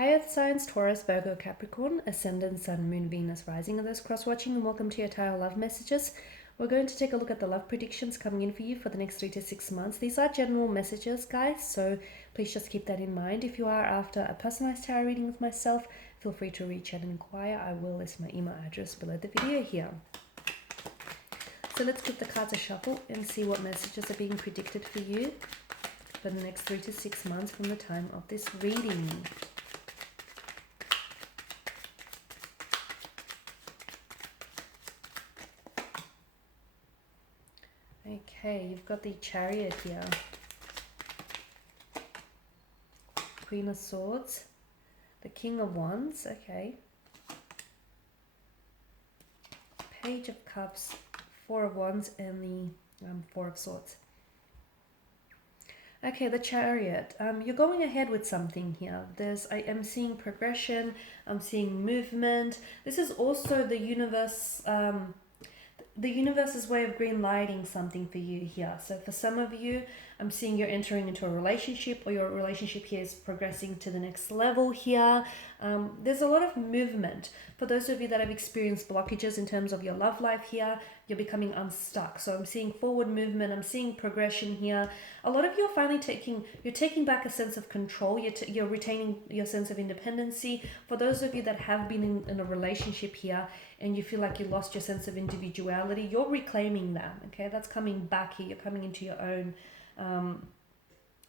Hi Earth signs, Taurus, Virgo, Capricorn, Ascendant, Sun, Moon, Venus, Rising, and those cross-watching, and welcome to your tarot love messages. We're going to take a look at the love predictions coming in for you for the next 3 to 6 months. These are general messages, guys, so please just keep that in mind. If you are after a personalized tarot reading with myself, feel free to reach out and inquire. I will list my email address below the video here. So let's give the cards a shuffle and see what messages are being predicted for you for the next 3 to 6 months from the time of this reading. Okay, you've got the Chariot here, Queen of Swords, the King of Wands, okay, Page of Cups, Four of Wands, and the Four of Swords. Okay, the Chariot. You're going ahead with something here. I am seeing progression. I'm seeing movement. This is also the universe. The universe's way of green lighting something for you here. So for some of you, I'm seeing you're entering into a relationship, or your relationship here is progressing to the next level here. There's a lot of movement. For those of you that have experienced blockages in terms of your love life here, you're becoming unstuck. So I'm seeing forward movement. I'm seeing progression here. A lot of you are finally taking back a sense of control. You're retaining your sense of independency. For those of you that have been in a relationship here and you feel like you lost your sense of individuality, you're reclaiming that. Okay, that's coming back here. You're coming into your own.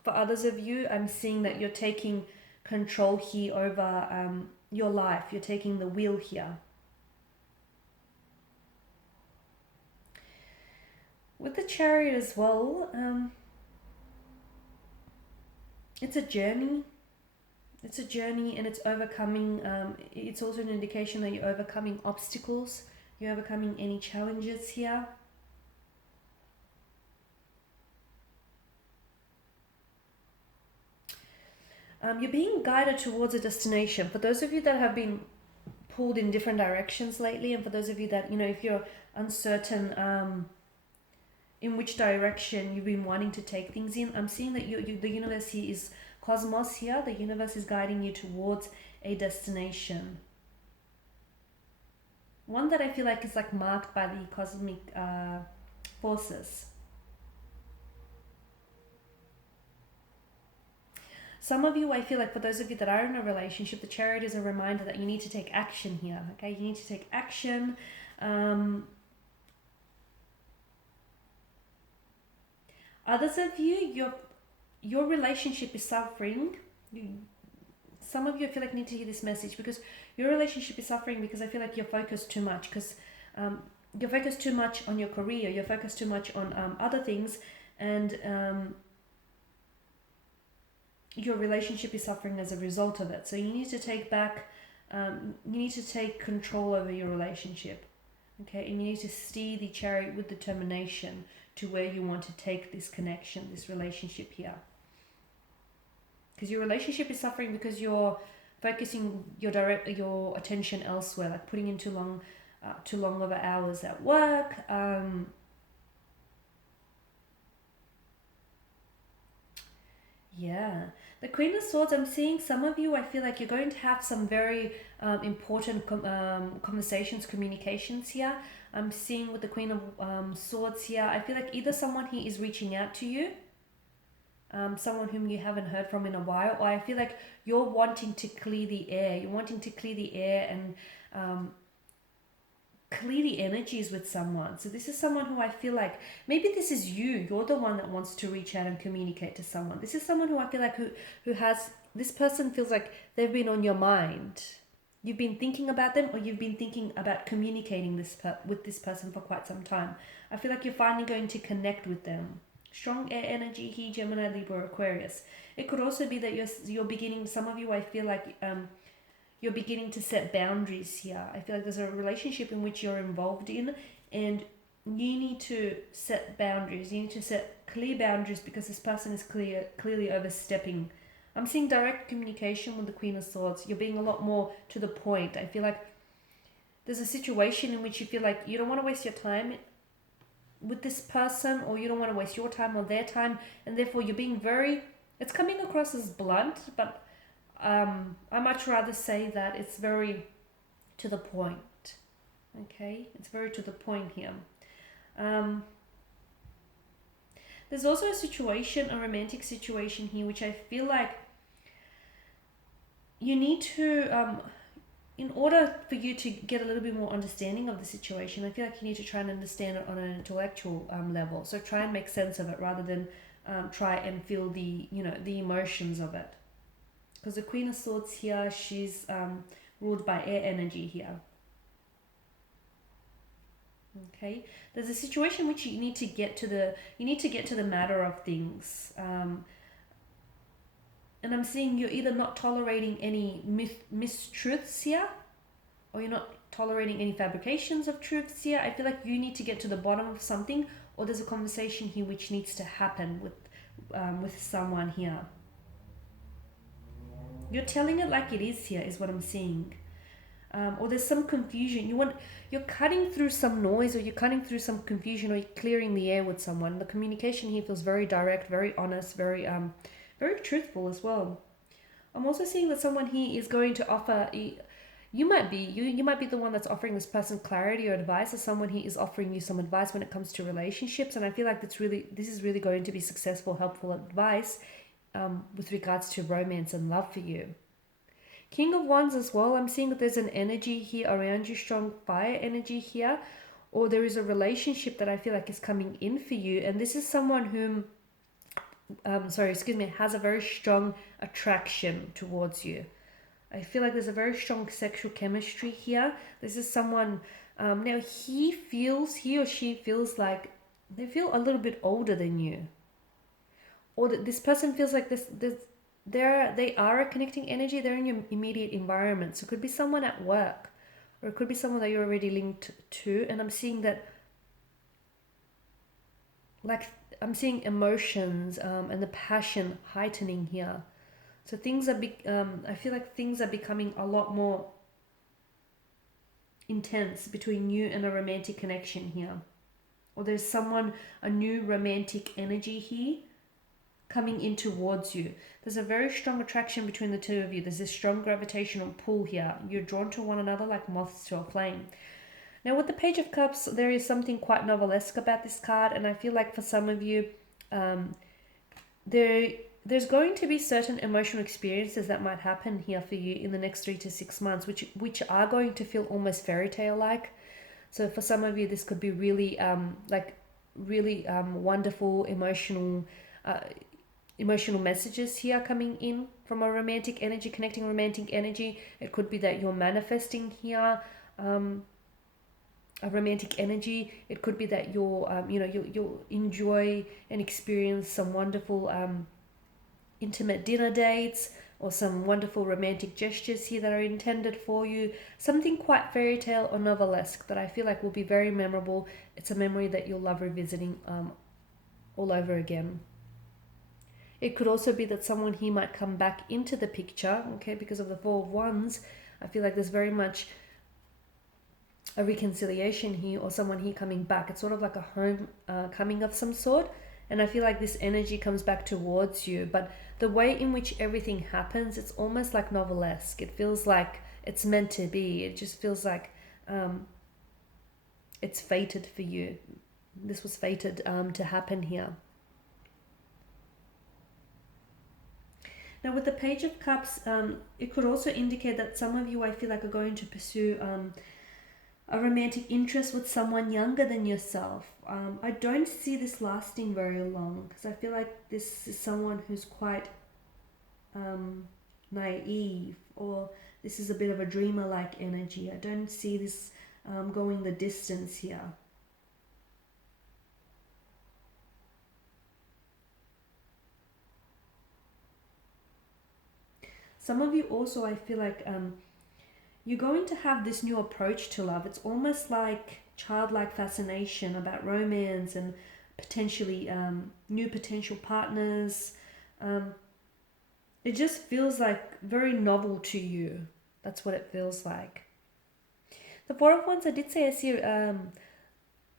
For others of you, I'm seeing that you're taking control here over your life. You're taking the wheel here. With the Chariot as well, it's a journey. It's a journey, and it's overcoming. It's also an indication that you're overcoming obstacles. You're overcoming any challenges here. You're being guided towards a destination. For those of you that have been pulled in different directions lately, and for those of you that, if you're uncertain in which direction you've been wanting to take things in, I'm seeing that the universe here is cosmos here. The universe is guiding you towards a destination. One that I feel like is like marked by the cosmic forces. Some of you, I feel like for those of you that are in a relationship, the Chariot is a reminder that you need to take action here. Okay, you need to take action. Others of you, your relationship is suffering. Some of you, I feel like, need to hear this message because your relationship is suffering because I feel like you're focused too much. Because you're focused too much on your career. You're focused too much on other things, and your relationship is suffering as a result of it. So you need to take back, you need to take control over your relationship, okay? And you need to steer the Chariot with determination to where you want to take this connection, this relationship here. Because your relationship is suffering because you're focusing your attention elsewhere, like putting in too long of hours at work. Yeah, the Queen of Swords, I'm seeing some of you, I feel like you're going to have some very important conversations, communications here. I'm seeing with the Queen of Swords here, I feel like either someone here is reaching out to you, someone whom you haven't heard from in a while, or I feel like you're wanting to clear the air. You're wanting to clear the air and clear the energies with someone. So this is someone who I feel like, maybe this is you. You're the one that wants to reach out and communicate to someone. This is someone who I feel like who has, this person feels like they've been on your mind. You've been thinking about them, or you've been thinking about communicating with this person for quite some time. I feel like you're finally going to connect with them. Strong air energy here, Gemini, Libra, Aquarius. It could also be that you're beginning, some of you, I feel like you're beginning to set boundaries here. I feel like there's a relationship in which you're involved in, and you need to set boundaries. You need to set clear boundaries because this person is clearly overstepping. I'm seeing direct communication with the Queen of Swords. You're being a lot more to the point. I feel like there's a situation in which you feel like you don't want to waste your time with this person, or you don't want to waste your time or their time, and therefore you're being very, it's coming across as blunt, but I much rather say that it's very to the point. Okay, it's very to the point here. There's also a situation, a romantic situation here, which I feel like you need to, in order for you to get a little bit more understanding of the situation, I feel like you need to try and understand it on an intellectual level. So try and make sense of it rather than try and feel the, the emotions of it. Because the Queen of Swords here, she's ruled by air energy here. Okay, there's a situation which you need to get to the matter of things. And I'm seeing you're either not tolerating any mistruths here, or you're not tolerating any fabrications of truths here. I feel like you need to get to the bottom of something, or there's a conversation here which needs to happen with someone here. You're telling it like it is here, is what I'm seeing. Or there's some confusion. You're cutting through some noise, or you're cutting through some confusion, or you're clearing the air with someone. The communication here feels very direct, very honest, very truthful as well. I'm also seeing that someone here is going to offer. You might be the one that's offering this person clarity or advice, or someone here is offering you some advice when it comes to relationships. And I feel like this is really going to be successful, helpful advice with regards to romance and love for you. King of Wands as well. I'm seeing that there's an energy here around you, strong fire energy here, or there is a relationship that I feel like is coming in for you, and this is someone whom has a very strong attraction towards you. I feel like there's a very strong sexual chemistry here. This is someone, now he or she feels like they feel a little bit older than you. Or that this person feels like they are a connecting energy. They're in your immediate environment. So it could be someone at work, or it could be someone that you're already linked to. And I'm seeing that, like, I'm seeing emotions and the passion heightening here. So things are I feel like things are becoming a lot more intense between you and a romantic connection here. Or there's a new romantic energy here coming in towards you. There's a very strong attraction between the two of you. There's this strong gravitational pull here. You're drawn to one another like moths to a flame. Now with the Page of Cups, there is something quite novelesque about this card, and I feel like for some of you, there's going to be certain emotional experiences that might happen here for you in the next 3 to 6 months, which are going to feel almost fairy tale like. So for some of you, this could be really wonderful emotional messages here coming in from a romantic energy, connecting romantic energy. It could be that you're manifesting here a romantic energy. It could be that you'll enjoy and experience some wonderful intimate dinner dates, or some wonderful romantic gestures here that are intended for you. Something quite fairy tale or novelesque that I feel like will be very memorable. It's a memory that you'll love revisiting all over again. It could also be that someone here might come back into the picture, okay, because of the Four of Wands. I feel like there's very much a reconciliation here, or someone here coming back. It's sort of like a home coming of some sort. And I feel like this energy comes back towards you. But the way in which everything happens, it's almost like novelesque. It feels like it's meant to be. It just feels like it's fated for you. This was fated to happen here. Now with the Page of Cups, it could also indicate that some of you, I feel like, are going to pursue a romantic interest with someone younger than yourself. I don't see this lasting very long, because I feel like this is someone who's quite naive, or this is a bit of a dreamer-like energy. I don't see this going the distance here. Some of you also, I feel like you're going to have this new approach to love. It's almost like childlike fascination about romance and potentially new potential partners. It just feels like very novel to you. That's what it feels like. The Four of Wands, I did say I see, I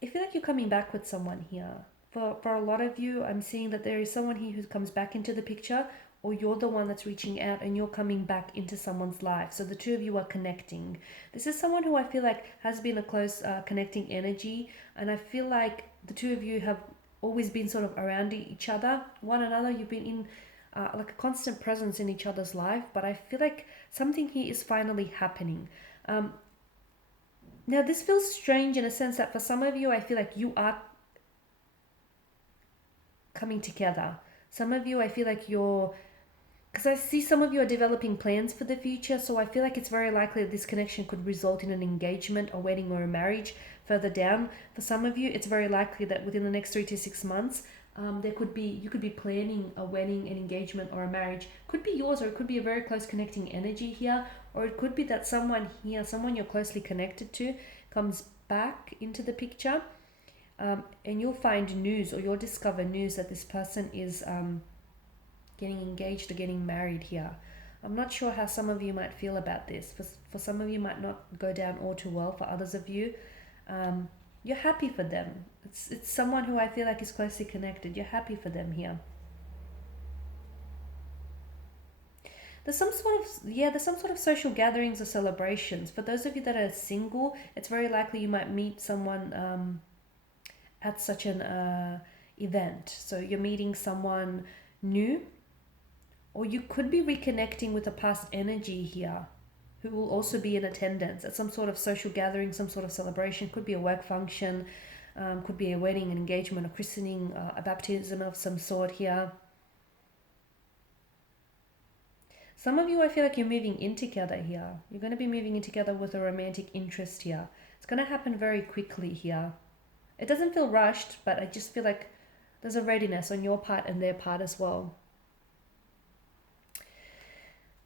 feel like you're coming back with someone here. For a lot of you, I'm seeing that there is someone here who comes back into the picture, or you're the one that's reaching out and you're coming back into someone's life. So the two of you are connecting. This is someone who I feel like has been a close connecting energy, and I feel like the two of you have always been sort of around each other, one another. You've been in like a constant presence in each other's life, but I feel like something here is finally happening. Now this feels strange in a sense that for some of you, I feel like you are coming together. Some of you, I feel like you're, because I see some of you are developing plans for the future, so I feel like it's very likely that this connection could result in an engagement, a wedding, or a marriage further down. For some of you, it's very likely that within the next 3 to 6 months, you could be planning a wedding, an engagement, or a marriage. Could be yours, or it could be a very close connecting energy here, or it could be that someone here, someone you're closely connected to, comes back into the picture, and you'll find news, or you'll discover news that this person is getting engaged or getting married here. I'm not sure how some of you might feel about this. For some of you, might not go down all too well. For others of you, you're happy for them. It's someone who I feel like is closely connected. You're happy for them here. There's some sort of social gatherings or celebrations. For those of you that are single, it's very likely you might meet someone at such an event. So you're meeting someone new, or you could be reconnecting with a past energy here who will also be in attendance at some sort of social gathering, some sort of celebration. Could be a work function, could be a wedding, an engagement, a christening, a baptism of some sort here. Some of you, I feel like you're moving in together here. You're going to be moving in together with a romantic interest here. It's going to happen very quickly here. It doesn't feel rushed, but I just feel like there's a readiness on your part and their part as well.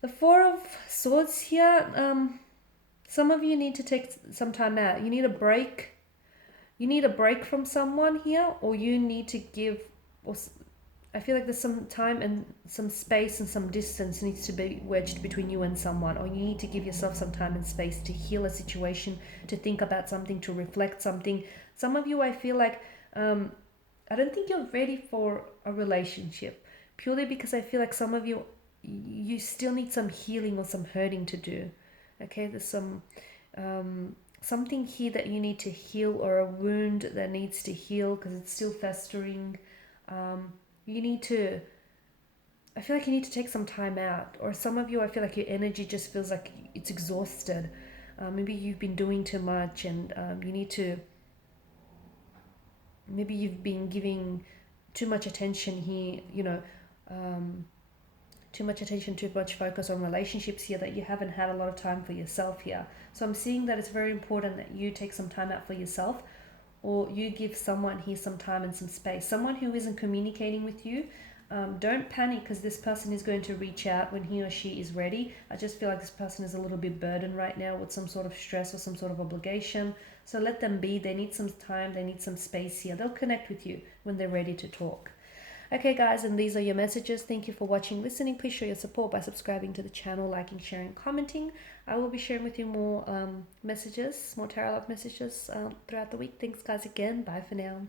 The Four of Swords here, some of you need to take some time out. You need a break. You need a break from someone here, or you need to give, or I feel like there's some time and some space and some distance needs to be wedged between you and someone, or you need to give yourself some time and space to heal a situation, to think about something, to reflect something. Some of you, I feel like, I don't think you're ready for a relationship, purely because I feel like some of you, you still need some healing or some hurting to do. Okay, there's some something here that you need to heal, or a wound that needs to heal because it's still festering. You need to, I feel like you need to take some time out. Or some of you, I feel like your energy just feels like it's exhausted. Maybe you've been doing too much, and you need to, maybe you've been giving too much attention here, too much attention, too much focus on relationships here, that you haven't had a lot of time for yourself here. So I'm seeing that it's very important that you take some time out for yourself, or you give someone here some time and some space. Someone who isn't communicating with you, don't panic, because this person is going to reach out when he or she is ready. I just feel like this person is a little bit burdened right now with some sort of stress or some sort of obligation. So let them be. They need some time. They need some space here. They'll connect with you when they're ready to talk. Okay, guys, and these are your messages. Thank you for watching, listening. Please show your support by subscribing to the channel, liking, sharing, commenting. I will be sharing with you more messages, more tarot love messages throughout the week. Thanks, guys, again. Bye for now.